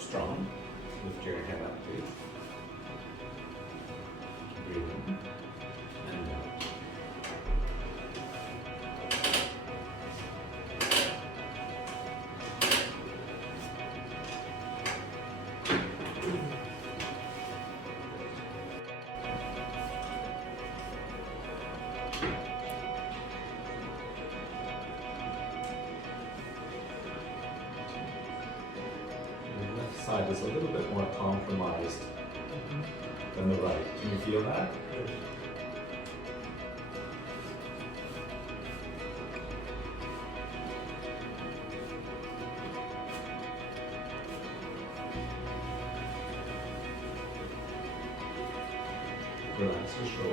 strong. Lift your head up, please. Breathe in and out. The left side is a little bit more compromised than the right. Can you feel that? Relax your shoulders.